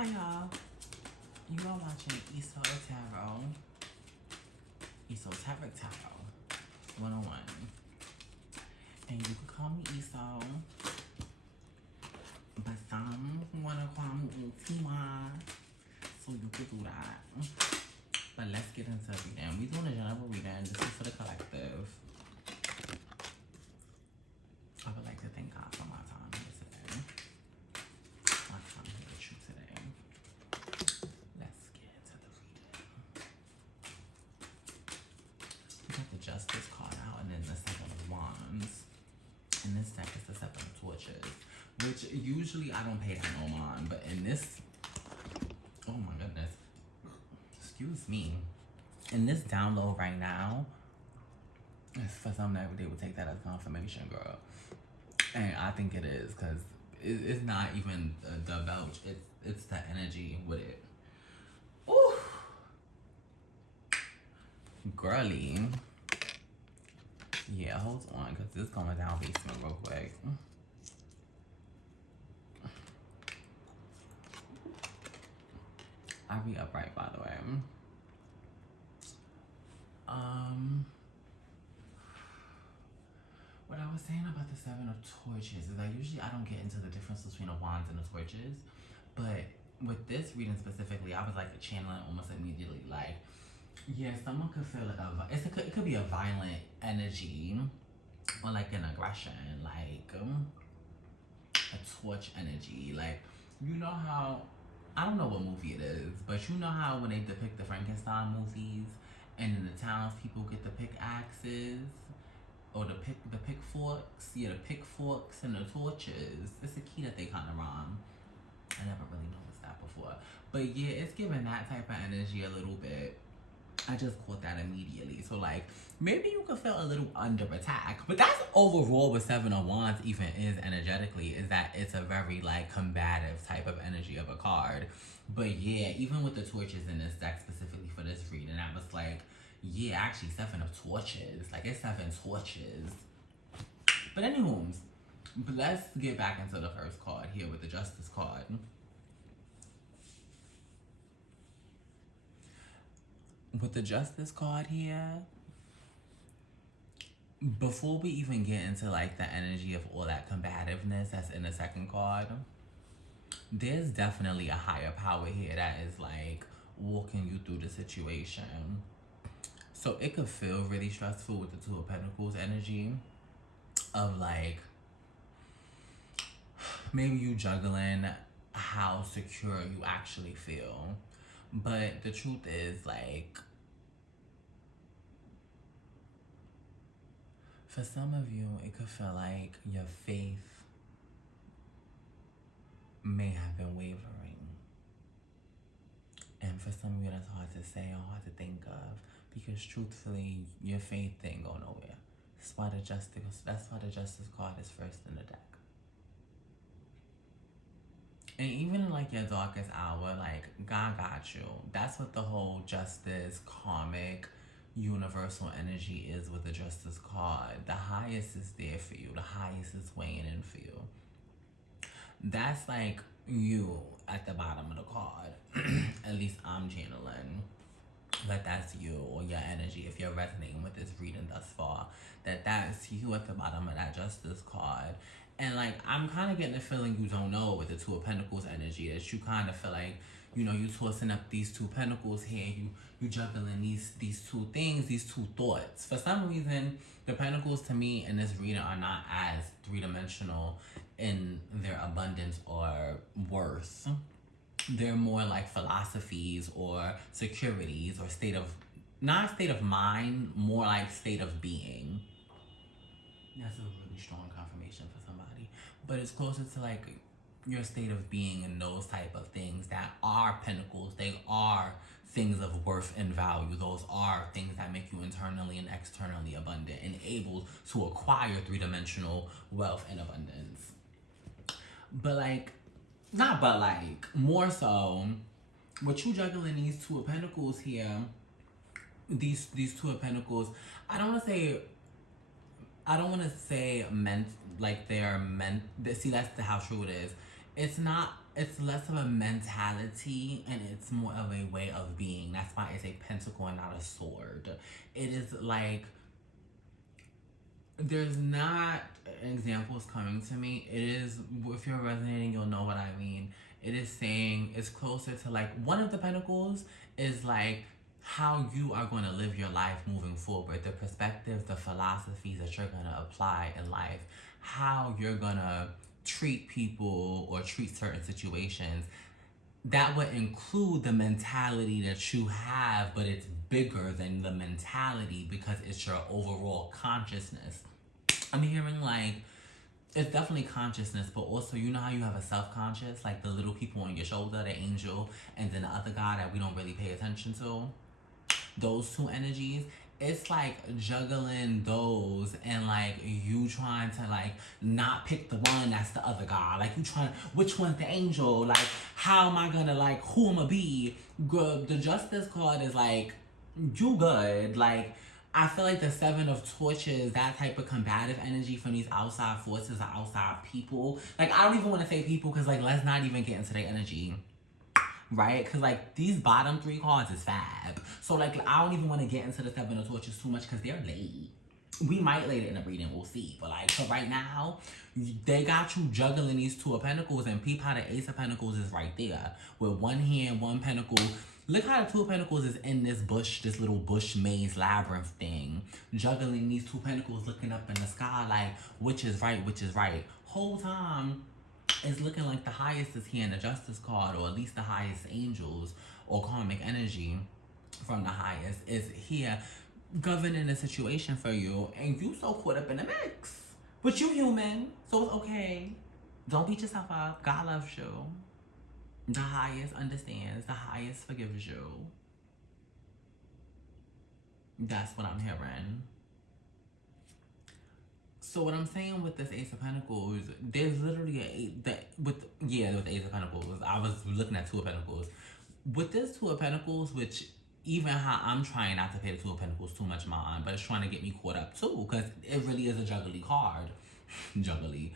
Hi y'all. You are watching Esoteric Tarot 101. And you can call me Eso, but some wanna call me Tima. So you can do that. But let's get into reading. We're doing a general reading. This is for the collective. I would like to thank God for my time here today. My time here with you today. Let's get into the reading. We got the Justice card out and then the Seven of Wands. And this deck is the Seven of Torches. Which usually I don't pay that no mind. But in this, oh my goodness. Excuse me. In this download right now, for some that they would take that as confirmation, girl. And I think it is, because it's not even the belch. It's the energy with it. Ooh. Girly. Yeah, hold on, because this is going down basement real quick. I'll be upright, by the way. What I was saying about the Seven of Torches is that usually I don't get into the difference between the wands and the torches, but with this reading specifically, I was like channeling almost immediately. Like, yeah, someone could feel like it could be a violent energy or like an aggression, like a torch energy. Like, you know how, I don't know what movie it is, but you know how when they depict the Frankenstein movies and in the towns people get the pickaxes or the pitchforks, yeah, the pitchforks and the torches. It's a key that they kind of rhyme. I never really noticed that before, but yeah, it's giving that type of energy a little bit. I just caught that immediately. So like, maybe you could feel a little under attack, but that's overall what Seven of Wands even is energetically, is that it's a very like combative type of energy of a card. But yeah, even with the torches in this deck specifically for this reading, I was like, yeah, actually Seven of Torches. Like, it's 7 torches. But anywho, let's get back into the first card here with the Justice card. With the Justice card here, before we even get into like the energy of all that combativeness that's in the second card, there's definitely a higher power here that is like walking you through the situation. So it could feel really stressful with the Two of Pentacles energy of like, maybe you juggling how secure you actually feel. But the truth is, like, for some of you, it could feel like your faith may have been wavering. And for some of you, that's hard to say or hard to think of, because truthfully, your faith didn't go nowhere. That's why the Justice card is first in the deck. And even in like your darkest hour, like, God got you. That's what the whole Justice, karmic, universal energy is with the Justice card. The highest is there for you. The highest is weighing in for you. That's like you at the bottom of the card. At least I'm channeling. Like, that's you or your energy, if you're resonating with this reading thus far, that's you at the bottom of that Justice card. And like, I'm kind of getting the feeling you don't know with the Two of Pentacles energy, that you kind of feel like, you know, you tossing up these two pentacles here, you juggling these two things, these two thoughts. For some reason, the pentacles to me in this reading are not as three-dimensional in their abundance or worth. They're more like philosophies or securities or not state of mind, more like state of being. That's a really strong confirmation for somebody. But it's closer to like your state of being and those type of things that are pentacles. They are things of worth and value. Those are things that make you internally and externally abundant and able to acquire three-dimensional wealth and abundance. But like, more so, with you juggling these Two of Pentacles here, these Two of Pentacles, I don't want to say meant like they're meant. See, that's how true it is. It's not it's less of a mentality and it's more of a way of being. That's why it's a pentacle and not a sword. It is like, there's not examples coming to me. It is, if you're resonating, you'll know what I mean. It is saying it's closer to like one of the pentacles is like how you are going to live your life moving forward, the perspectives, the philosophies that you're going to apply in life, how you're going to treat people or treat certain situations. That would include the mentality that you have, but it's bigger than the mentality because it's your overall consciousness. I'm hearing like, it's definitely consciousness, but also, you know how you have a self-conscious, like the little people on your shoulder, the angel, and then the other guy that we don't really pay attention to? Those two energies, it's like juggling those and like you trying to like not pick the one that's the other guy. Like you trying, which one's the angel? Like, how am I gonna, like, who am I be? Good. The Justice card is like, you good. Like, I feel like the Seven of Torches, that type of combative energy from these outside forces or outside people. Like, I don't even want to say people because, like, let's not even get into their energy. Right? Because, like, these bottom three cards is fab. So, like, I don't even want to get into the Seven of Torches too much because they're late. We might later in the reading, we'll see. But, like, for right now, they got you juggling these Two of Pentacles, and peep how the Ace of Pentacles is right there. With one hand, one pentacle. Look how the Two of Pentacles is in this bush, this little bush maze labyrinth thing. Juggling these Two Pentacles, looking up in the sky like, which is right, which is right. Whole time, it's looking like the highest is here in the Justice card, or at least the highest angels or karmic energy from the highest is here governing the situation for you. And you so caught up in the mix. But you human, so it's okay. Don't beat yourself up. God loves you. The highest understands. The highest forgives you. That's what I'm hearing. So what I'm saying with this Ace of Pentacles, there's literally with the Ace of Pentacles. I was looking at Two of Pentacles. With this Two of Pentacles, which even how I'm trying not to pay the Two of Pentacles too much mind, but it's trying to get me caught up too, because it really is a juggly card. Juggly.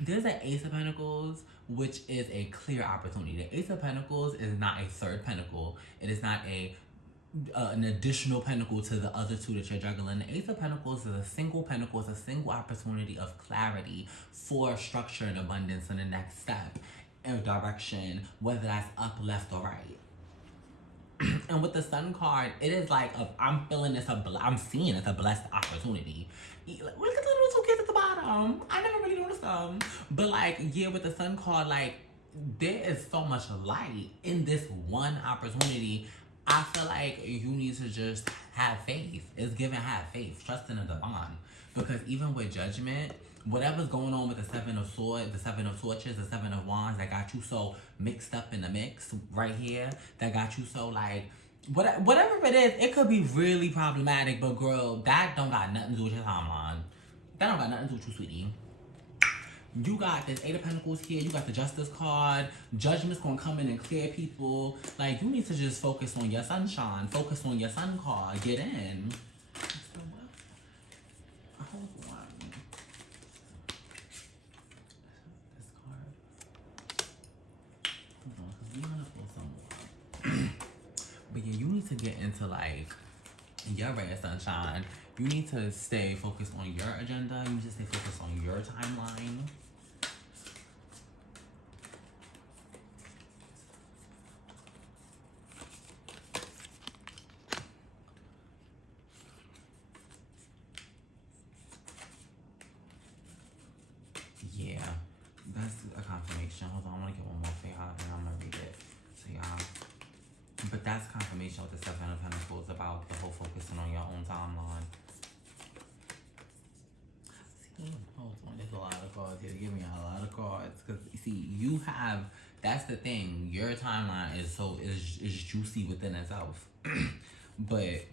There's an Ace of Pentacles, which is a clear opportunity. The Ace of Pentacles is not a third pentacle. It is not an additional pentacle to the other two that you're juggling. The Ace of Pentacles is a single pentacle. It's a single opportunity of clarity for structure and abundance in the next step and direction, whether that's up, left, or right. And with the Sun card, it is like I'm feeling this. I'm seeing it's a blessed opportunity. Look at the little two kids at the bottom. I never really noticed them, but like, yeah, with the Sun card, like, there is so much light in this one opportunity. I feel like you need to just have faith. It's given have faith, trust in the divine, because even with Judgment, whatever's going on with the Seven of Swords, the Seven of Torches, the Seven of Wands, that got you so mixed up in the mix right here, that got you so like, whatever it is, it could be really problematic, but girl, that don't got nothing to do with your timeline. That don't got nothing to do with you, sweetie. You got this Eight of Pentacles here. You got the Justice card. Judgment's gonna come in and clear people. Like, you need to just focus on your sunshine. Focus on your Sun card. Get in. So what? Hold on. This card. Hold on, because we want to pull some more. But yeah, you need to get into like your ray of sunshine. You need to stay focused on your agenda. You need to stay focused on your timeline. Yeah, that's a confirmation. Hold on, I want to get one more for y'all, and I'm going to read it to y'all. But that's confirmation with the Seven of Pentacles about the whole focusing on your own timeline. Hold on, there's a lot of cards here. Give me a lot of cards, because see, you have, that's the thing, your timeline is is juicy within itself. But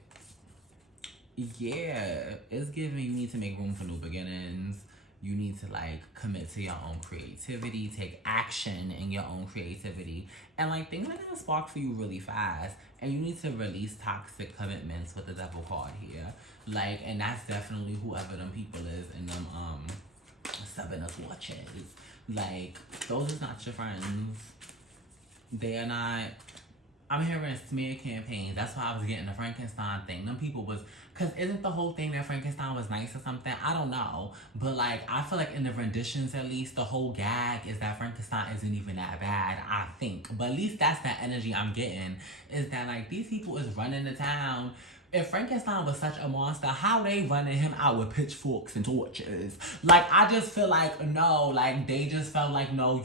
yeah, it's giving you need to make room for new beginnings. You need to like commit to your own creativity, take action in your own creativity, and like things are gonna spark for you really fast. And you need to release toxic commitments with the Devil card here. Like, and that's definitely whoever them people is in them Seven of Torches. Like, those is not your friends. They are not. I'm hearing smear campaigns. That's why I was getting the Frankenstein thing. Them people was, cause isn't the whole thing that Frankenstein was nice or something? I don't know, but like I feel like in the renditions, at least the whole gag is that Frankenstein isn't even that bad. I think, but at least that's the energy I'm getting. Is that like these people is running the town. If Frankenstein was such a monster, how they running him out with pitchforks and torches? Like, I just feel like, no, like, they just felt like, no,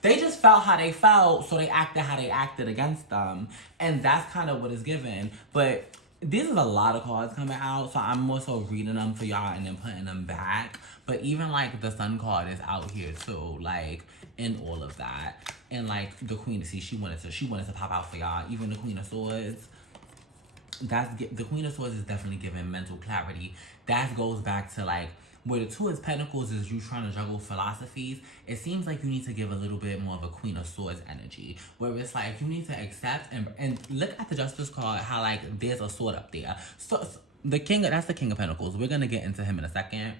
they just felt how they felt, so they acted how they acted against them. And that's kind of what it's given. But this is a lot of cards coming out, so I'm more so reading them for y'all and then putting them back. But even, like, the Sun card is out here, too, like, in all of that. And, like, the Queen, see, she wanted to pop out for y'all. Even the Queen of Swords. The Queen of Swords is definitely giving mental clarity. That goes back to like where the Two of Pentacles is you trying to juggle philosophies. It seems like you need to give a little bit more of a Queen of Swords energy, where it's like you need to accept and look at the Justice card. How like there's a sword up there. So the King, that's the King of Pentacles. We're gonna get into him in a second.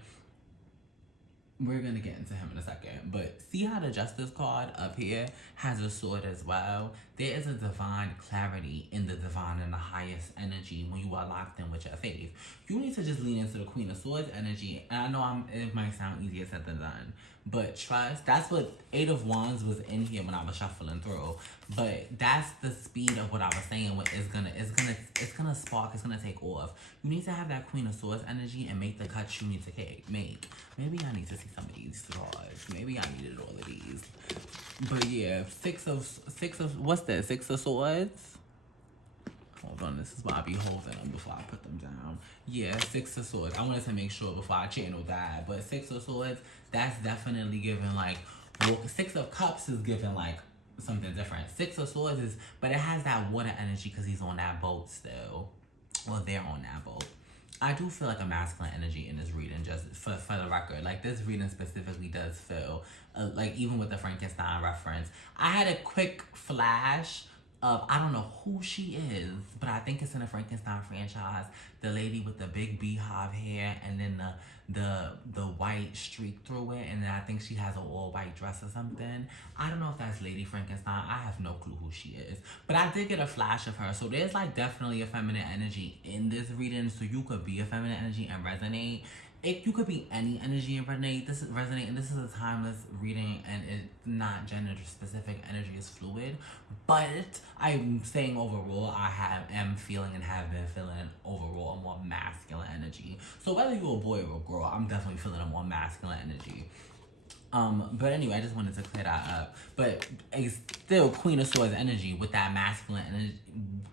But see how the Justice card up here has a sword as well? There is a divine clarity in the divine and the highest energy when you are locked in with your faith. You need to just lean into the Queen of Swords energy. And I know it might sound easier said than done, but trust, that's what Eight of Wands was in here when I was shuffling through. But that's the speed of what I was saying. What it's gonna spark. It's gonna take off. You need to have that Queen of Swords energy and make the cuts you need to make. Maybe I need to see some of these cards. Maybe I needed all of these. But yeah, six of what's that? Six of Swords. Hold on, this is why I be holding them before I put them down. Yeah, Six of Swords. I wanted to make sure before I channeled that. But Six of Swords, that's definitely giving like, well, Six of Cups is giving like something different. Six of Swords is, but it has that water energy because he's on that boat still. Well, they're on that boat. I do feel like a masculine energy in this reading, just for the record. Like, this reading specifically does feel, like, even with the Frankenstein reference. I had a quick flash of, I don't know who she is, but I think it's in the Frankenstein franchise. The lady with the big beehive hair and then the white streak through it, and then I think she has an all-white dress or something. I don't know if that's Lady Frankenstein. I have no clue who she is. But I did get a flash of her. So there's like definitely a feminine energy in this reading. So you could be a feminine energy and resonate. You could be any energy and resonate. This is a timeless reading, and it's not gender specific. Energy is fluid, but I'm saying overall, am feeling and have been feeling overall a more masculine energy. So whether you're a boy or a girl, I'm definitely feeling a more masculine energy. But anyway, I just wanted to clear that up. But it's still Queen of Swords energy with that masculine energy.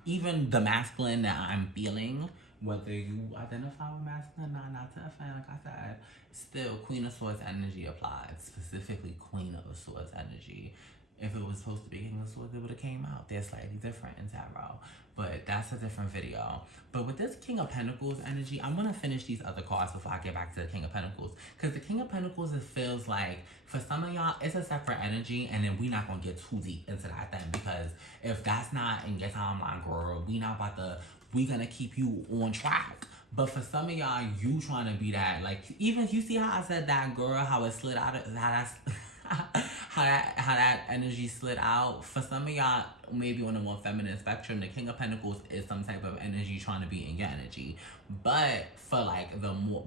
Even the masculine that I'm feeling, whether you identify with masculine or not to offend, like I said, still Queen of Swords energy applies. Specifically Queen of Swords energy. If it was supposed to be King of Swords, it would have came out. They're slightly different in tarot. But that's a different video. But with this King of Pentacles energy, I'm going to finish these other cards before I get back to the King of Pentacles. Because the King of Pentacles, it feels like, for some of y'all, it's a separate energy. And then we're not going to get too deep into that then. Because if that's not in your timeline, girl, we going to keep you on track. But for some of y'all, you trying to be that, like, even you see how I said that girl, how it slid out, how that energy slid out. For some of y'all, maybe on a more feminine spectrum, the King of Pentacles is some type of energy trying to be in your energy. But for like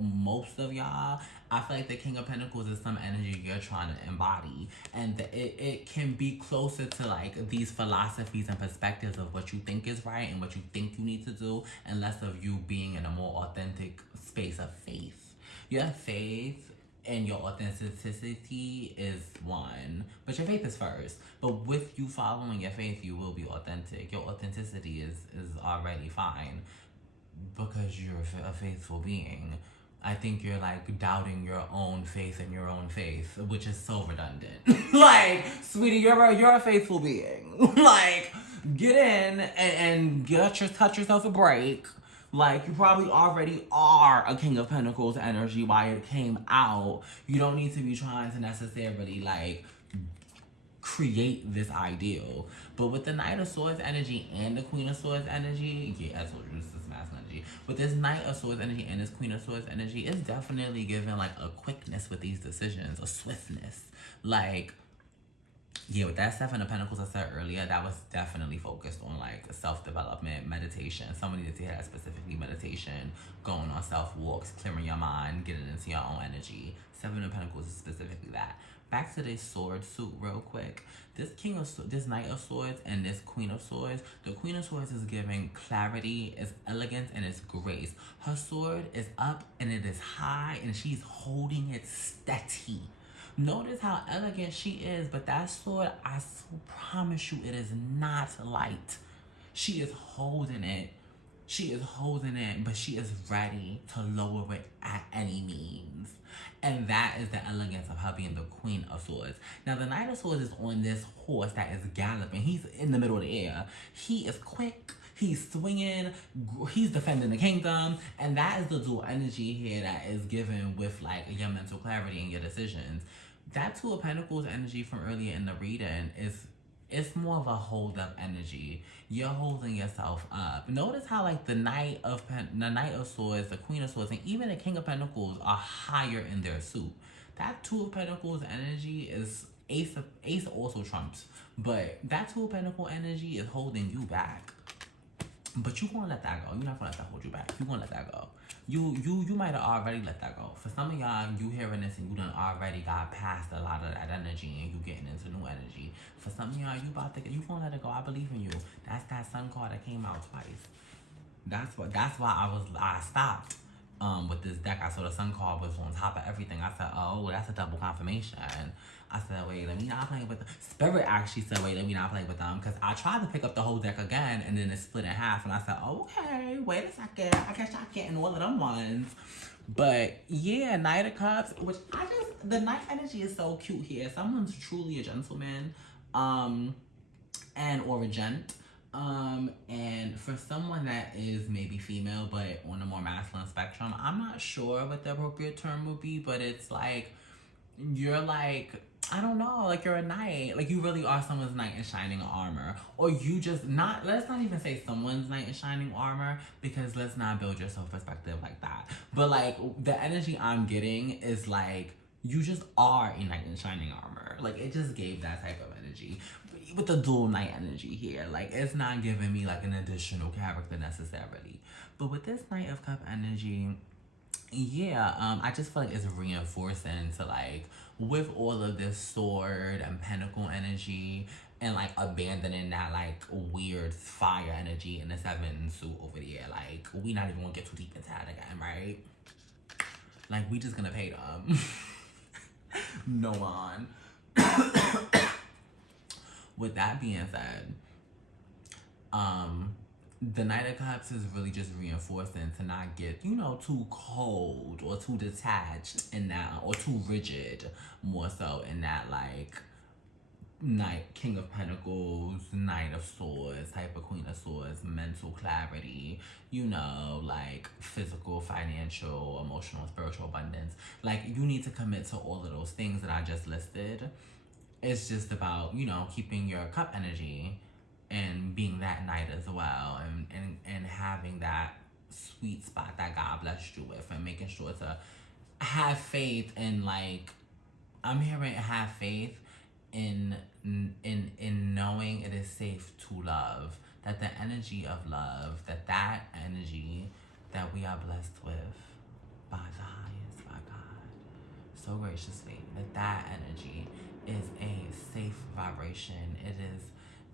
most of y'all, I feel like the King of Pentacles is some energy you're trying to embody, and it can be closer to like these philosophies and perspectives of what you think is right and what you think you need to do, and less of you being in a more authentic space of faith. Your faith and your authenticity is one, but your faith is first. But with you following your faith, you will be authentic. Your authenticity is already fine because you're a faithful being. I think you're like doubting your own faith and your own faith, which is so redundant. Like, sweetie, you're a faithful being. Like, get in and touch yourself a break. Like, you probably already are a King of Pentacles energy while it came out. You don't need to be trying to necessarily, like, create this ideal. But with the Knight of Swords energy and the Queen of Swords energy, yeah, I told you this is masculine energy. With this Knight of Swords energy and this Queen of Swords energy, it's definitely giving like a quickness with these decisions, a swiftness. Like, yeah, with that Seven of Pentacles I said earlier, that was definitely focused on like self-development, meditation. Somebody that did that specifically meditation, going on self-walks, clearing your mind, getting into your own energy. Seven of Pentacles is specifically that. Back to this sword suit real quick. This Knight of Swords and this Queen of Swords. The Queen of Swords is giving clarity, is elegance, and is grace. Her sword is up and it is high and she's holding it steady. Notice how elegant she is, but that sword, I promise you, it is not light. She is holding it. She is holding it, but she is ready to lower it at any means. And that is the elegance of her being the Queen of Swords. Now, the Knight of Swords is on this horse that is galloping. He's in the middle of the air. He is quick. He's swinging. He's defending the kingdom. And that is the dual energy here that is given with, like, your mental clarity and your decisions. That Two of Pentacles energy from earlier in the reading it's more of a hold up energy. You're holding yourself up. Notice how like the Knight of Swords, the Queen of Swords, and even the King of Pentacles are higher in their suit. That Two of Pentacles energy is Ace also trumps, but that Two of Pentacles energy is holding you back. But you gonna let that go. You're not gonna let that hold you back. You gonna let that go. You might have already let that go. For some of y'all, you hearing this and you done already got past a lot of that energy and you getting into new energy. For some of y'all, you gonna let it go. I believe in you. That's that Sun card that came out twice. That's why I stopped with this deck. I saw the Sun card was on top of everything. I said, oh, that's a double confirmation. I said, wait, let me not play with them. Spirit actually said, wait, let me not play with them. Because I tried to pick up the whole deck again, and then it split in half. And I said, oh, okay, wait a second. I guess y'all getting all of them ones. But, yeah, Knight of Cups, which the Knight energy is so cute here. Someone's truly a gentleman, and or a gent. And for someone that is maybe female, but on a more masculine spectrum, I'm not sure what the appropriate term would be, but it's like, you're like, I don't know, like you're a knight. Like you really are someone's knight in shining armor. Or you just let's not even say someone's knight in shining armor, because let's not build your self-perspective like that. But like the energy I'm getting is like, you just are a knight in shining armor. Like it just gave that type of energy. With the dual knight energy here, like it's not giving me like an additional character necessarily. But with this Knight of Cup energy, yeah, I just feel like it's reinforcing to like, with all of this sword and pentacle energy and like abandoning that like weird fire energy in the seven suit over there, like we not even gonna get too deep into that again, right? Like we just gonna pay them. No on. With that being said, the Knight of Cups is really just reinforcing to not get, too cold or too detached in that, or too rigid, more so in that, like, King of Pentacles, Knight of Swords, type of Queen of Swords, mental clarity, like, physical, financial, emotional, spiritual abundance. Like, you need to commit to all of those things that I just listed. It's just about, keeping your cup energy and being that knight as well, and having that sweet spot that God blessed you with, and making sure to have faith in, like, I'm hearing have faith in knowing it is safe to love, that the energy of love, that energy that we are blessed with by the highest, by God, so graciously, that energy is a safe vibration. It is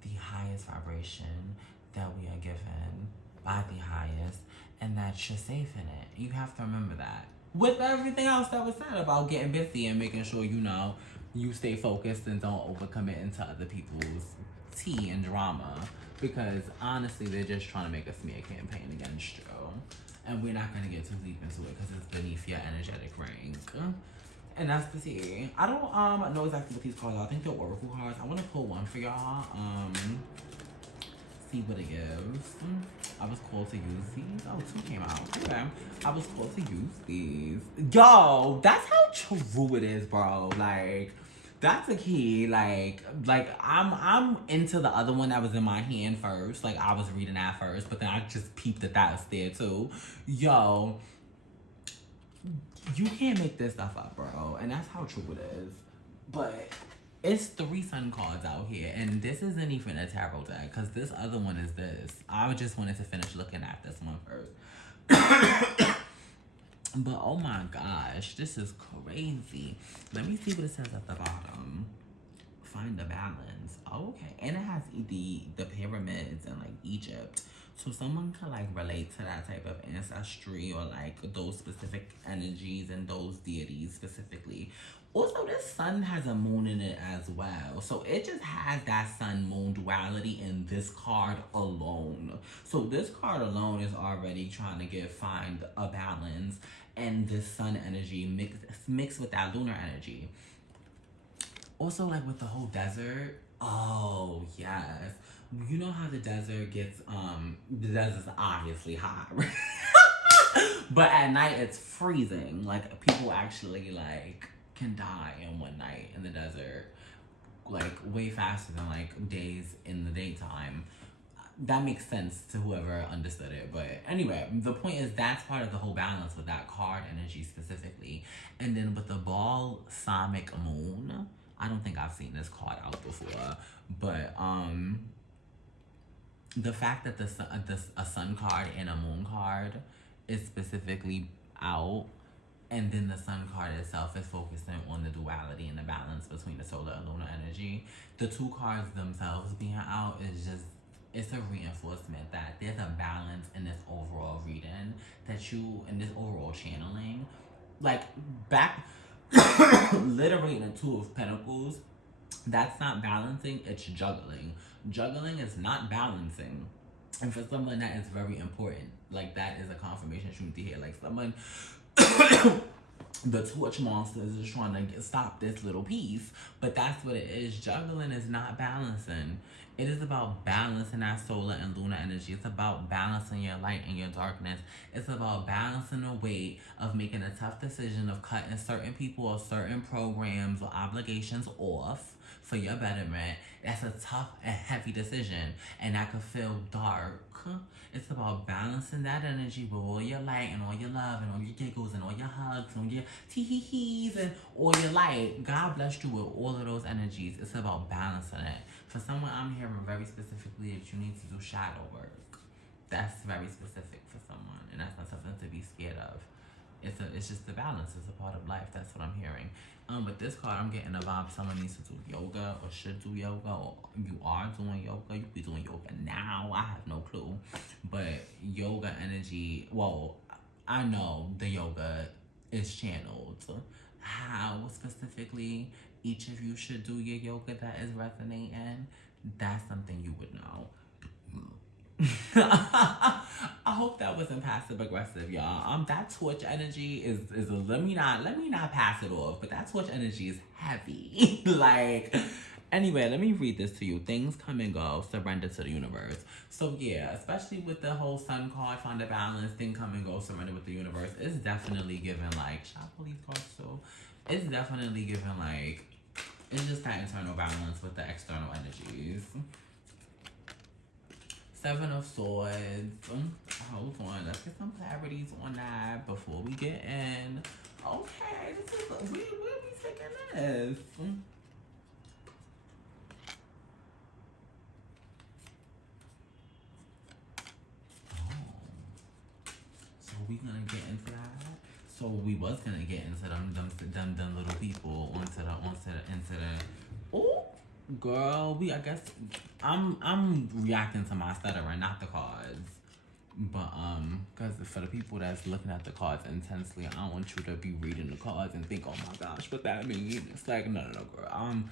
the highest vibration that we are given by the highest, and that you're safe in it. You have to remember that. With everything else that was said about getting busy and making sure, you stay focused and don't overcommit into other people's tea and drama. Because honestly, they're just trying to make a smear campaign against you. And we're not going to get too deep into it because it's beneath your energetic rank. And that's the tea. I don't know exactly what these cards are. I think they're oracle cards. I want to pull one for y'all. See what it gives. I was called to use these. Oh, two came out. Okay. I was called to use these. Yo, that's how true it is, bro. Like, That's a key. Like I'm into the other one that was in my hand first. Like I was reading that first, but then I just peeped that was there too. Yo, you can't make this stuff up, bro. And that's how true it is. But it's 3 sun cards out here, and this isn't even a tarot deck, because this other one is this. I just wanted to finish looking at this one first. But oh my gosh, this is crazy. Let me see what it says at the bottom. Find the balance. Okay, and it has the pyramids and like Egypt. So someone could like relate to that type of ancestry or like those specific energies and those deities specifically. Also, this sun has a moon in it as well. So it just has that sun moon duality in this card alone. So this card alone is already trying to find a balance, and this sun energy mixed with that lunar energy. Also, like with the whole desert. Oh, yes. You know how the desert gets, the desert's obviously hot, right? But at night it's freezing. Like people actually like can die in one night in the desert, like way faster than like days in the daytime. That makes sense to whoever understood it. But anyway, the point is that's part of the whole balance with that card energy specifically. And then with the balsamic moon, I don't think I've seen this card out before, but the fact that a sun card and a moon card is specifically out, and then the sun card itself is focusing on the duality and the balance between the solar and lunar energy. The 2 cards themselves being out is just, it's a reinforcement that there's a balance in this overall reading, that you, in this overall channeling, like back, literally in the 2 of Pentacles, that's not balancing, it's juggling. Juggling is not balancing. And for someone that is very important. Like that is a confirmation you need to hear. Like someone, the torch monsters is trying to stop this little piece. But that's what it is. Juggling is not balancing. It is about balancing that solar and lunar energy. It's about balancing your light and your darkness. It's about balancing the weight of making a tough decision of cutting certain people or certain programs or obligations off for your betterment. That's a tough and heavy decision, and that could feel dark. It's about balancing that energy with all your light and all your love and all your giggles and all your hugs and all your tee-hee-hees and all your light. God bless you with all of those energies. It's about balancing it. For someone, I'm hearing very specifically that you need to do shadow work. That's very specific for someone, and that's not something to be scared of. It's just the balance. It's a part of life. That's what I'm hearing. With this card, I'm getting a vibe someone needs to do yoga or should do yoga, or you are doing yoga. You be doing yoga now. I have no clue. But yoga energy, well, I know the yoga is channeled. How specifically each of you should do your yoga that is resonating, that's something you would know. I hope that wasn't passive aggressive, y'all. That torch energy is a, let me not pass it off, but that torch energy is heavy. Like, anyway, let me read this to you. Things come and go. Surrender to the universe. So yeah, especially with the whole sun card, find a balance, thing come and go, surrender with the universe. It's definitely giving like, should I pull these cards too? It's definitely giving like, it's just that internal balance with the external energies. 7 of Swords. Hold on. Let's get some clarities on that before we get in. Okay, this is where we taking this? Oh. So we gonna get into that? So we was gonna get into them little people into the oh. Girl, I guess I'm reacting to my stuttering, not the cards. But because for the people that's looking at the cards intensely, I don't want you to be reading the cards and think, oh my gosh, what that means. It's like, no, girl.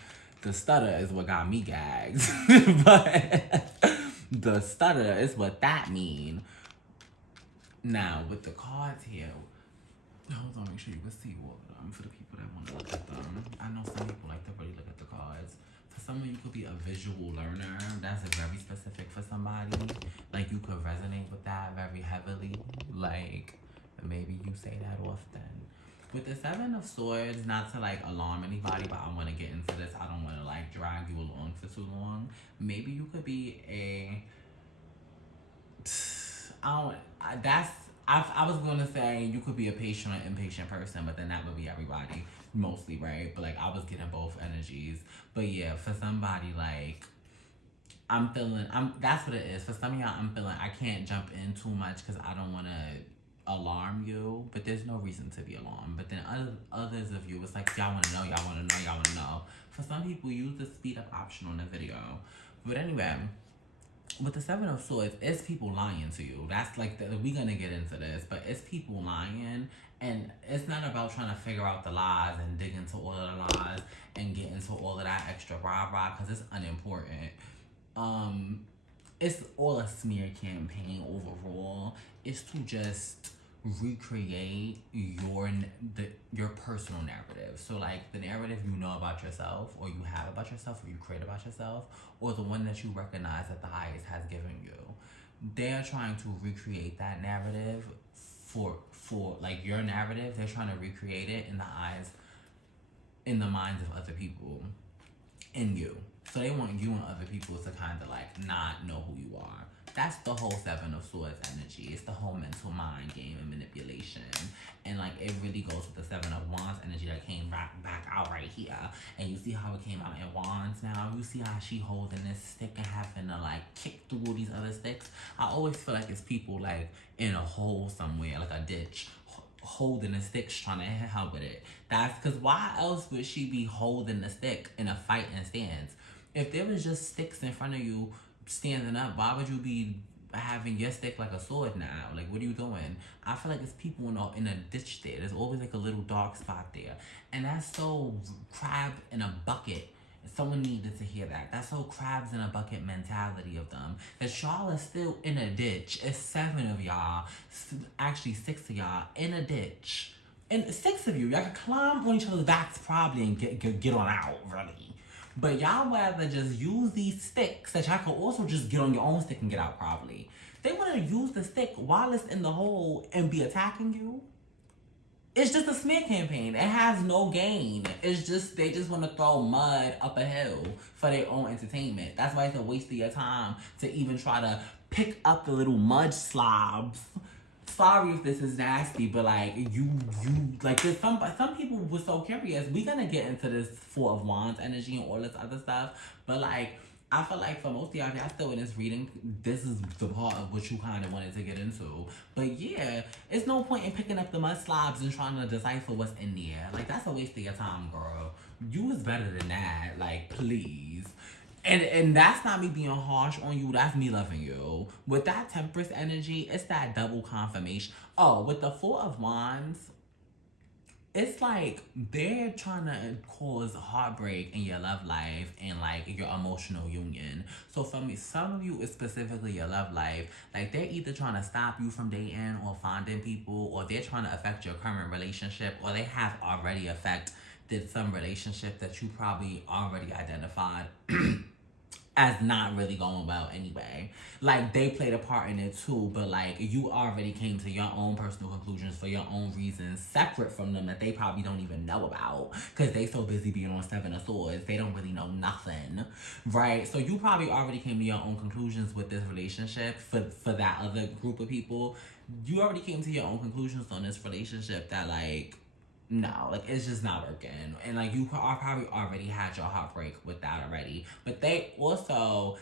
The stutter is what got me gagged. But the stutter is what that mean. Now with the cards here, hold on, make sure you can see all of them for the people that want to look at them. I know some people like to really look at the cards. For someone, you could be a visual learner. That's very specific for somebody. Like, you could resonate with that very heavily. Like, maybe you say that often. With the Seven of Swords, not to like alarm anybody, but I want to get into this. I don't want to like drag you along for too long. Maybe you could be a. I don't. That's. I was gonna say you could be a patient or impatient person, but then that would be everybody mostly, right? But like I was getting both energies. But yeah, for somebody like I'm feeling. That's what it is. For some of y'all, I'm feeling I can't jump in too much because I don't want to alarm you, but there's no reason to be alarmed. But then others of you, it's like y'all want to know, y'all want to know, y'all want to know. For some people, use the speed up option on the video. But anyway, with the Seven of Swords, it's people lying to you. That's like we're gonna get into this, but it's people lying, and it's not about trying to figure out the lies and dig into all of the lies and get into all of that extra rah because it's unimportant. It's all a smear campaign overall. It's to just recreate your personal narrative. So like the narrative you know about yourself, or you have about yourself, or you create about yourself, or the one that you recognize that the highest has given you. They're trying to recreate that narrative for like your narrative. They're trying to recreate it in the minds of other people, in you. So they want you and other people to kind of like not know who you are. That's the whole Seven of Swords energy. It's the whole mental mind game and manipulation. And like it really goes with the Seven of Wands energy that came back out right here. And you see how it came out in Wands now? You see how she holding this stick and having to like kick through all these other sticks? I always feel like it's people like in a hole somewhere, like a ditch, holding the sticks trying to help with it. That's because why else would she be holding the stick in a fighting stance? If there was just sticks in front of you standing up, why would you be having your stick like a sword now? Like, what are you doing? I feel like it's people in a ditch there. There's always like a little dark spot there. And that's so crab in a bucket. Someone needed to hear that. That's so crabs in a bucket mentality of them. That y'all are still in a ditch. It's 7 of y'all. Actually, 6 of y'all in a ditch. And 6 of you. Y'all can climb on each other's backs probably and get on out, really. But y'all rather just use these sticks that y'all can also just get on your own stick and get out probably. They want to use the stick while it's in the hole and be attacking you. It's just a smear campaign. It has no gain. It's just, they just want to throw mud up a hill for their own entertainment. That's why it's a waste of your time to even try to pick up the little mud slobs. Sorry if this is nasty, but like you like there's some people were so curious. We gonna get into this Four of Wands energy and all this other stuff, but like I feel like for most of y'all, if y'all still in this reading, this is the part of what you kind of wanted to get into. But yeah, it's no point in picking up the mud slobs and trying to decipher what's in there. Like that's a waste of your time, girl. You was better than that. Like please. And that's not me being harsh on you. That's me loving you. With that Temperance energy, it's that double confirmation. Oh, with the Four of Wands, it's like they're trying to cause heartbreak in your love life and like your emotional union. So for me, some of you is specifically your love life. Like they're either trying to stop you from dating or finding people, or they're trying to affect your current relationship, or they have already affected some relationship that you probably already identified as not really going well anyway. Like they played a part in it too, but like you already came to your own personal conclusions for your own reasons separate from them that they probably don't even know about because they so busy being on 7 of Swords, they don't really know nothing, right? So you probably already came to your own conclusions with this relationship for that other group of people. You already came to your own conclusions on this relationship that like no, like it's just not working. And like you probably already had your heartbreak with that already. But they also,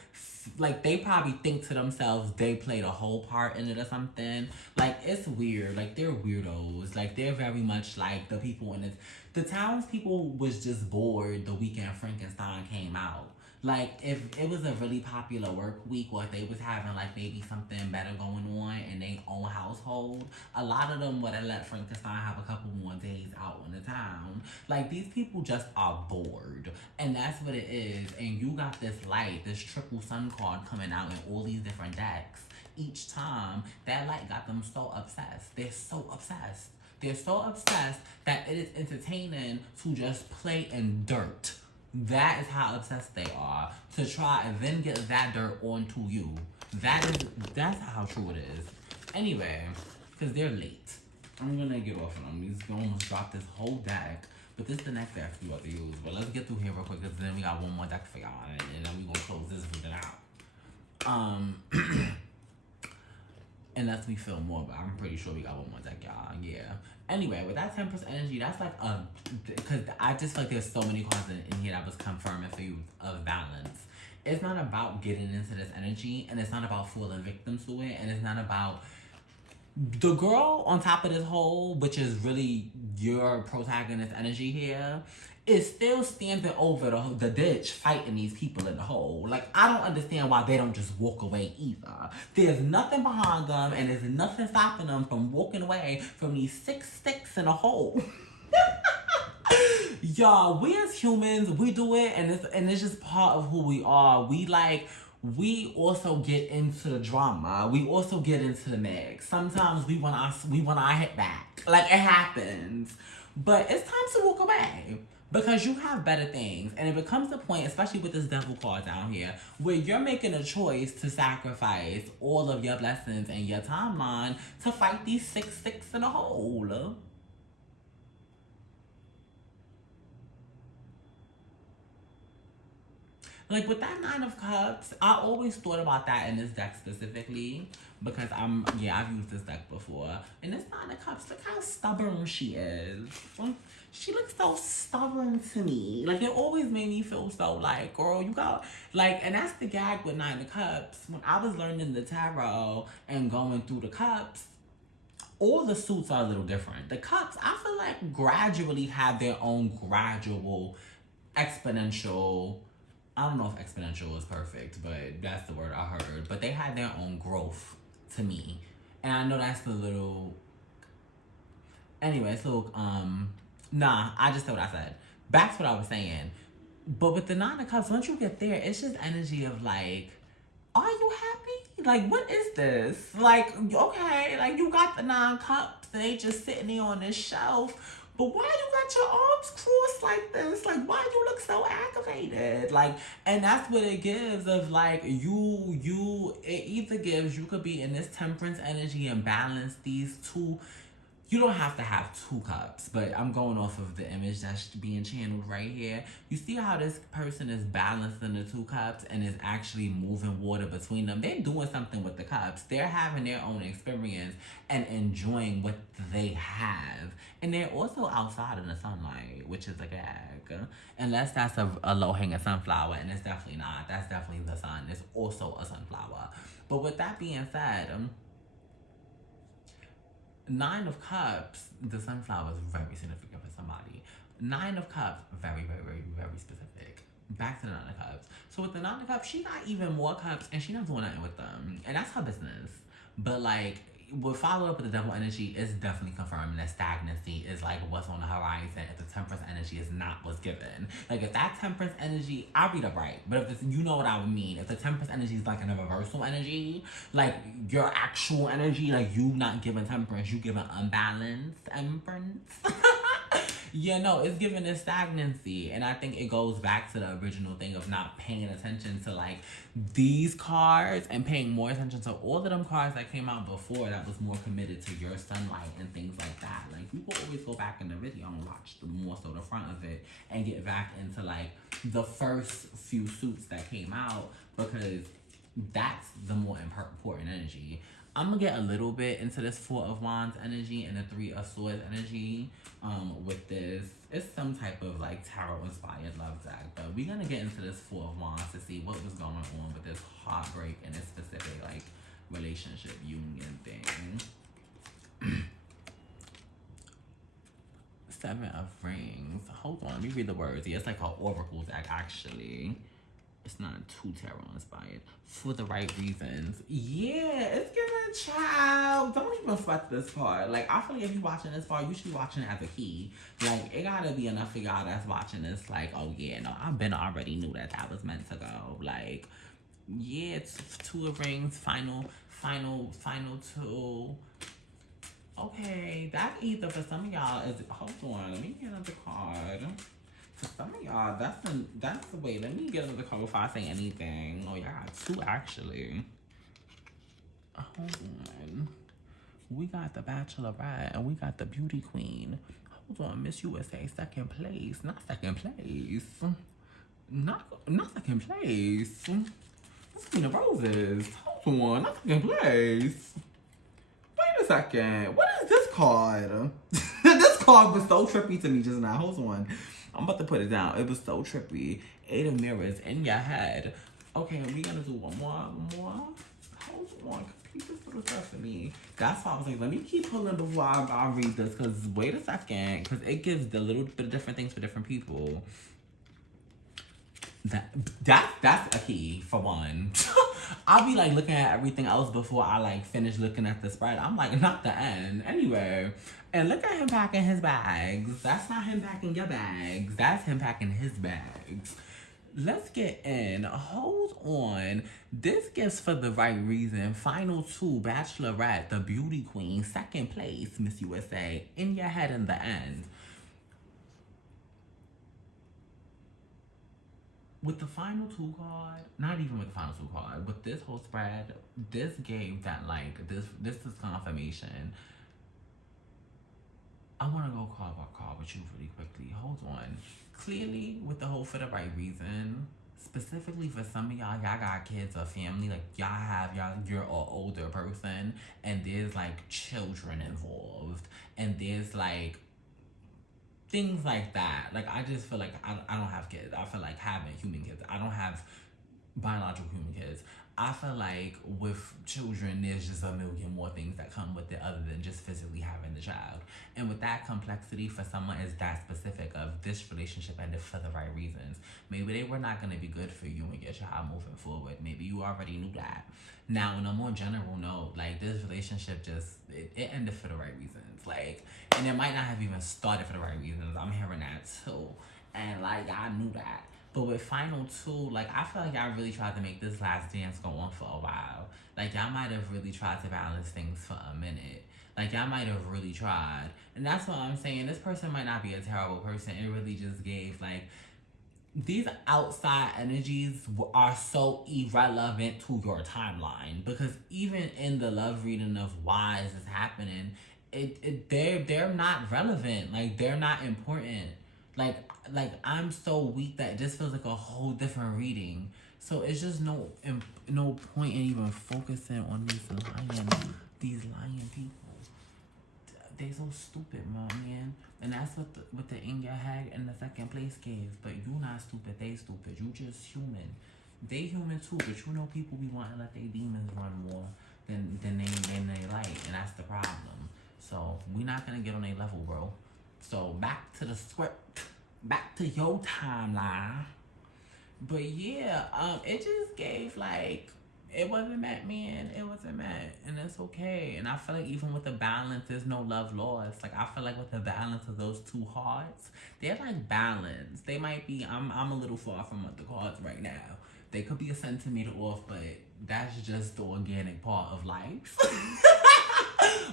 like they probably think to themselves they played a whole part in it or something. Like it's weird. Like they're weirdos. Like they're very much like the people in this. The townspeople was just bored the weekend Frankenstein came out. Like if it was a really popular work week, or if they was having like maybe something better going on in their own household, a lot of them would have let Frankenstein have a couple more days out on the town. Like these people just are bored, and that's what it is. And you got this light, this triple sun card coming out in all these different decks. Each time that light got them so obsessed. They're so obsessed. They're so obsessed that it is entertaining to just play in dirt. That is how obsessed they are. To try and then get that dirt onto you. That's how true it is. Anyway, because they're late. I'm gonna get off of them. We're gonna almost drop this whole deck. But this is the next deck we about to use. But let's get through here real quick, because then we got one more deck for y'all, and then we gonna close this video out. Unless we feel more, but I'm pretty sure we got one more deck, y'all. Yeah. Anyway, with that 10% energy, that's like because I just feel like there's so many cards in here that was confirming for you of balance. It's not about getting into this energy, and it's not about falling victim to it, and it's not about the girl on top of this hole, which is really your protagonist energy here, is still standing over the ditch fighting these people in the hole. Like, I don't understand why they don't just walk away either. There's nothing behind them, and there's nothing stopping them from walking away from these 6 sticks in a hole. Y'all, we as humans, we do it, and it's just part of who we are. We also get into the drama. We also get into the mix. Sometimes we want our hit back. Like, it happens. But it's time to walk away. Because you have better things. And it becomes the point, especially with this devil card down here, where you're making a choice to sacrifice all of your blessings and your timeline to fight these 6 sticks in a hole. Like, with that 9 of Cups, I always thought about that in this deck specifically. Because I've used this deck before. And this 9 of Cups, look how stubborn she is. She looks so stubborn to me. Like, it always made me feel so like, girl, you got, like, and that's the gag with 9 of Cups. When I was learning the tarot and going through the cups, all the suits are a little different. The cups, I feel like, gradually have their own gradual, exponential, I don't know if exponential is perfect, but that's the word I heard. But they had their own growth to me. And I know that's a little... Anyway, so, nah, I just said what I said. Back to what I was saying. But with the 9 of Cups, once you get there, it's just energy of like, are you happy? Like, what is this? Like, okay, like, you got the 9 Cups, and they just sitting there on this shelf. But why you got your arms crossed like this? Like, why you look so aggravated? Like, and that's what it gives of like, it either gives, you could be in this temperance energy and balance these two. You don't have to have 2 cups, but I'm going off of the image that's being channeled right here. You see how this person is balancing the 2 cups and is actually moving water between them. They're doing something with the cups. They're having their own experience and enjoying what they have. And they're also outside in the sunlight, which is a gag. Unless that's a low-hanging sunflower, and it's definitely not. That's definitely the sun. It's also a sunflower. But with that being said... 9 of Cups, the sunflower is very significant for somebody. 9 of Cups, very, very, very, very specific. Back to the 9 of Cups. So with the 9 of Cups, she got even more cups, and she not doing nothing with them. And that's her business. But like, what followed up with the devil energy is definitely confirming that stagnancy is like what's on the horizon if the temperance energy is not what's given. Like, if that temperance energy, I read up right, but if it's, you know what I would mean. If the temperance energy is like in a reversal energy, like your actual energy, like you not giving temperance, you giving unbalanced temperance. Yeah, no, it's giving this stagnancy. And I think it goes back to the original thing of not paying attention to like these cards and paying more attention to all of them cards that came out before that was more committed to your sunlight and things like that. Like, people always go back in the video and watch the more so the front of it and get back into like the first few suits that came out, because that's the more important energy. I'm gonna get a little bit into this 4 of Wands energy and the 3 of Swords energy with this. It's some type of like tarot inspired love deck, but we're gonna get into this 4 of Wands to see what was going on with this heartbreak and this specific like relationship union thing. 7 of Rings. Hold on, let me read the words. Yeah, it's like an oracle deck actually. It's not too tarot inspired for the right reasons. Yeah, it's giving child. Don't even sweat this part. Like, I feel like if you're watching this part, you should be watching it as a key. Like, it gotta be enough for y'all that's watching this. Like, oh yeah, no, I've been already knew that that was meant to go. Like, yeah, it's 2 of Rings, final 2. Okay, that either for some of y'all is, hold on, let me get another card. For some of y'all, that's the way. Let me get another card before I say anything. Oh, y'all got 2 actually. Hold on. We got the Bachelorette and we got the Beauty Queen. Hold on, Miss USA, second place. Not second place. Not second place. That's Queen of Roses. Hold on, not second place. Wait a second. What is this card? This card was so trippy to me just now. Hold on. I'm about to put it down. It was so trippy. 8 of Mirrors in your head. Okay, we gonna do one more. Hold on. Keep this little stuff for me. That's why I was like, let me keep pulling before I read this. Because wait a second. Because it gives the little bit of different things for different people. That's a key for one. I'll be like looking at everything else before I like finish looking at the spread. I'm like, not the end. Anyway. And look at him packing his bags. That's not him packing your bags. That's him packing his bags. Let's get in. Hold on. This gives for the right reason. Final 2, Bachelorette, the Beauty Queen, second place, Miss USA, in your head in the end. With the final 2 card, not even with the final 2 card, with this whole spread, this gave that like, this is confirmation. I want to go card by card with you really quickly. Hold on. Clearly, with the whole for the right reason, specifically for some of y'all got kids or family, like you're an older person, and there's like children involved, and there's like things like that. Like I just feel like I don't have kids. I feel like having human kids. I don't have biological human kids. I feel like with children, there's just a million more things that come with it other than just physically having the child. And with that complexity, for someone is that specific of this relationship ended for the right reasons. Maybe they were not going to be good for you and your child moving forward. Maybe you already knew that. Now, on a more general note, like this relationship just, it ended for the right reasons. Like, and it might not have even started for the right reasons. I'm hearing that too. And like, I knew that. But with final 2, like, I feel like y'all really tried to make this last dance go on for a while. Like, y'all might have really tried to balance things for a minute. Like, y'all might have really tried. And that's what I'm saying. This person might not be a terrible person. It really just gave, like, these outside energies are so irrelevant to your timeline. Because even in the love reading of why is this happening, they're not relevant. Like, they're not important. Like I'm so weak that it just feels like a whole different reading. So it's just no point in even focusing on these lying people. They so stupid, man. And that's what the in your head in the second place gave. But you not stupid, they stupid. You just human. They human too, but you know people be wanting to let their demons run more than they like, and that's the problem. So we not gonna get on their level, bro. So back to the script. Back to your timeline. But yeah, it just gave like, it wasn't meant, man. It wasn't meant. And it's okay. And I feel like even with the balance, there's no love lost. Like I feel like with the balance of those 2 hearts, they're like balanced. They might be, I'm a little far from the cards right now. They could be a centimeter off, but that's just the organic part of life.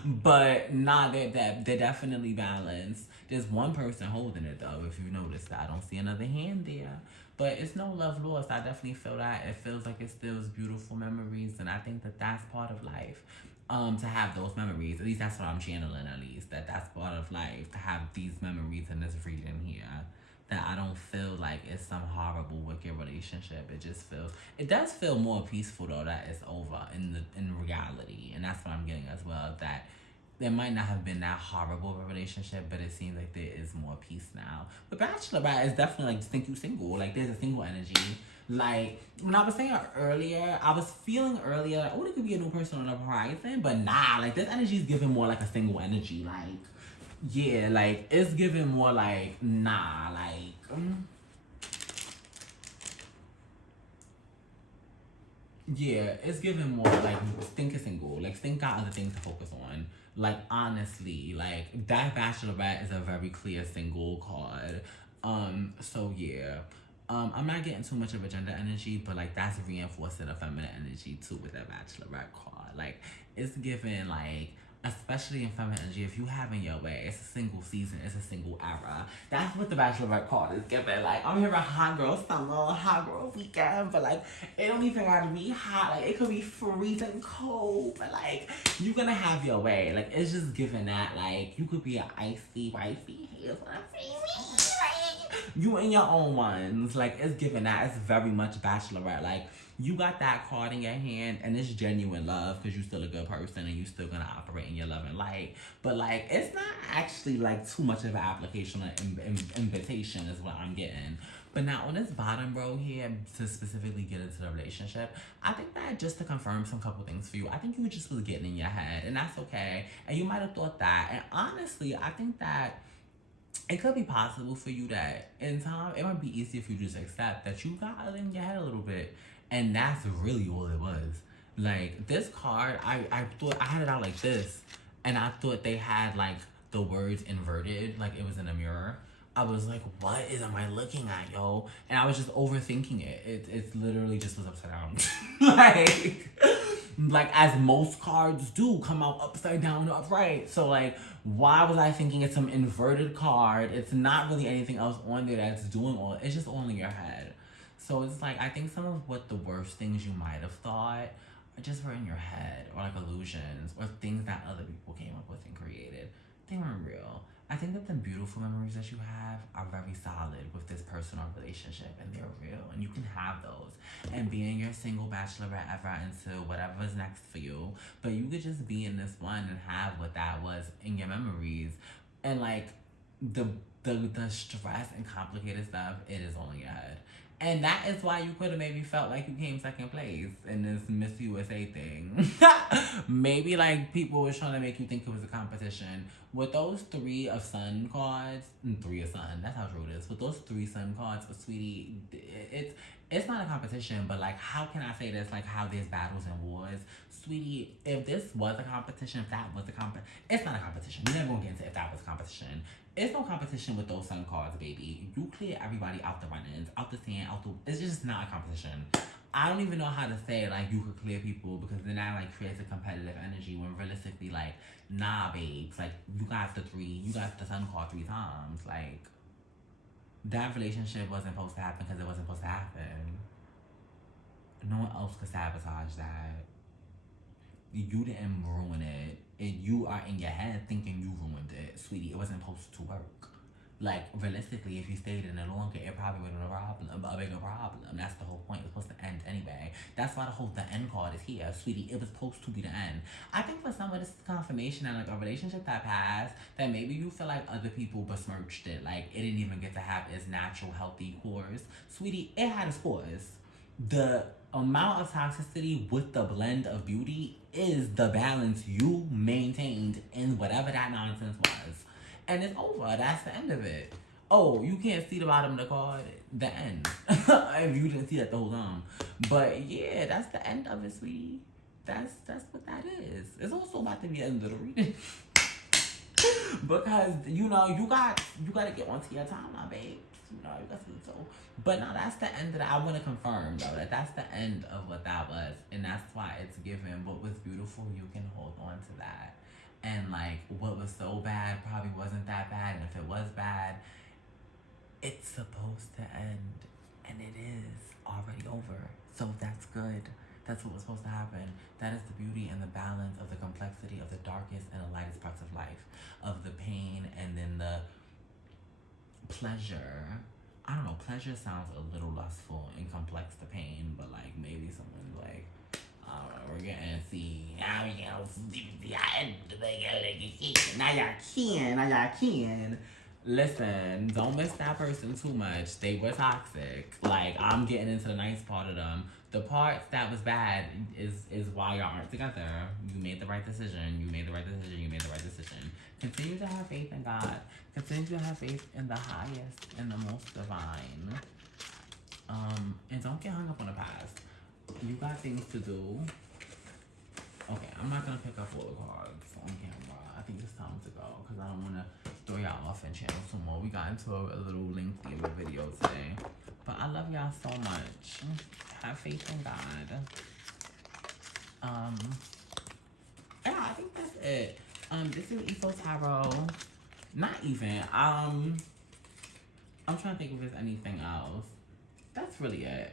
But nah, they're definitely balanced. There's one person holding it though, if you notice that. I don't see another hand there. But it's no love lost. I definitely feel that. It feels like it stills beautiful memories, and I think that that's part of life. To have those memories. At least that's what I'm channeling, at least. That's part of life, to have these memories in this reading here. That I don't feel like it's some horrible, wicked relationship. It does feel more peaceful though that it's over in reality. And that's what I'm getting as well. That there might not have been that horrible of a relationship, but it seems like there is more peace now. But Bachelorette is definitely like think you single. Like there's a single energy. Like when I was saying earlier, I was feeling earlier like, oh, there could be a new person on the horizon, but nah, like this energy is giving more like a single energy. Like yeah, like it's giving more like nah, like yeah, it's giving more like think is single. Like think got other things to focus on. Like honestly, like that Bachelorette is a very clear single card. So yeah. I'm not getting too much of a gender energy, but like that's reinforcing a feminine energy too with that Bachelorette card. Like it's giving like especially in feminine energy, if you having your way, it's a single season, it's a single era. That's what the Bachelorette card is giving. Like, I'm hearing hot girl summer, hot girl weekend, but like, it don't even gotta be hot. Like, it could be freezing cold, but like, you're gonna have your way. Like, it's just giving that. Like, you could be an icy wifey. Here's what I'm saying. Like, you in your own ones. Like, it's giving that. It's very much Bachelorette. Like, you got that card in your hand and it's genuine love because you're still a good person and you still gonna operate in your love and light. But like, it's not actually like too much of an application or invitation is what I'm getting. But now on this bottom row here, to specifically get into the relationship, I think that just to confirm some couple things for you, I think you just was getting in your head, and that's okay. And you might have thought that. And honestly, I think that it could be possible for you that in time, it might be easier if you just accept that you got in your head a little bit. And that's really all it was. Like, this card, I thought, I had it out like this. And I thought they had, like, the words inverted. Like, it was in a mirror. I was like, what am I looking at, yo? And I was just overthinking it. It literally just was upside down. like, as most cards do, come out upside down, upright. So, like, why was I thinking it's some inverted card? It's not really anything else on there that's doing all. It's just all in your head. So it's like, I think some of what the worst things you might have thought just were in your head, or like illusions, or things that other people came up with and created. They weren't real. I think that the beautiful memories that you have are very solid with this personal relationship, and they're real, and you can have those and be in your single bachelorette ever into whatever's next for you. But you could just be in this one and have what that was in your memories, and like the stress and complicated stuff, it is all in your head. And that is why you could have maybe felt like you came second place in this Miss USA thing. Maybe like people was trying to make you think it was a competition. With those 3 of sun cards, 3 of sun, that's how true it is. With those 3 sun cards, sweetie, it's not a competition, but like, how can I say this? Like, how there's battles and wars. Sweetie, if this was a competition, if that was a competition, it's not a competition. We're never gonna get into if that was a competition. It's no competition with those sun cards, baby. You clear everybody out the run-ins, out the sand, it's just not a competition. I don't even know how to say, like, you could clear people, because then that, like, creates a competitive energy when realistically, like, nah, babes. Like, you got the sun card 3 times. Like, that relationship wasn't supposed to happen because it wasn't supposed to happen. No one else could sabotage that. You didn't ruin it. You are in your head thinking you ruined it. Sweetie, it wasn't supposed to work. Like, realistically, if you stayed in it longer, it probably would have been a bigger problem. That's the whole point. It was supposed to end anyway. That's why the end card is here. Sweetie, it was supposed to be the end. I think for some of this confirmation and like a relationship that passed, that maybe you feel like other people besmirched it. Like, it didn't even get to have its natural, healthy course. Sweetie, it had its course. The amount of toxicity with the blend of beauty is the balance you maintained in whatever that nonsense was. And it's over. That's the end of it. Oh, you can't see the bottom of the card. The end. If you didn't see that the whole time. But yeah, that's the end of it, sweetie. That's what that is. It's also about to be the end of the reading. Because, you know, you gotta get onto your time, my babe. You know, you got to do so. But no, that's the end of that. I want to confirm, though, that that's the end of what that was. And that's why it's given. What was beautiful, you can hold on to that. And, like, what was so bad probably wasn't that bad. And if it was bad, it's supposed to end. And it is already over. So that's good. That's what was supposed to happen. That is the beauty and the balance of the complexity of the darkest and the lightest parts of life. Of the pain and then the pleasure. I don't know, pleasure sounds a little lustful and complex to pain, but like maybe someone's like, I don't know, we're getting now y'all can. Listen, don't miss that person too much. They were toxic. Like, I'm getting into the nice part of them. The parts that was bad is why y'all aren't together. You made the right decision. You made the right decision. Continue to have faith in God. Continue to have faith in the highest and the most divine. And don't get hung up on the past. You got things to do. Okay, I'm not gonna pick up all the cards on camera. I think it's time to go because I don't want to throw y'all off and channel some more. We got into a little lengthy of a video today. But I love y'all so much. Have faith in God. Yeah, I think that's it. This is ESO Tarot. Not even. I'm trying to think if there's anything else. That's really it.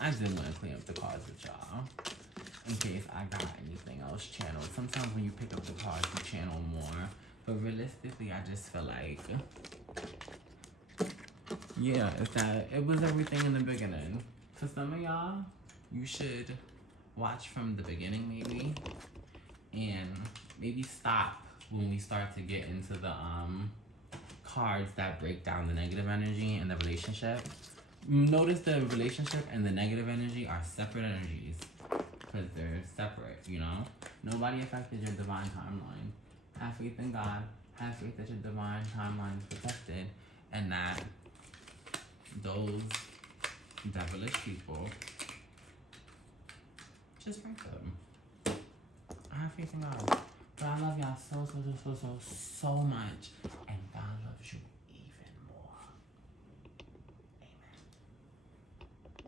I did want to clean up the cards with y'all in case I got anything else channeled. Sometimes when you pick up the cards, you channel more. But realistically, I just feel like, yeah, it's that it was everything in the beginning. For some of y'all, you should watch from the beginning maybe, and maybe stop when we start to get into the cards that break down the negative energy in the relationship. Notice the relationship and the negative energy are separate energies because they're separate, you know? Nobody affected your divine timeline. Have faith in God. Have faith that your divine timeline is protected and that those devilish people, just break them. I have faith in God. But I love y'all so much. And God loves you.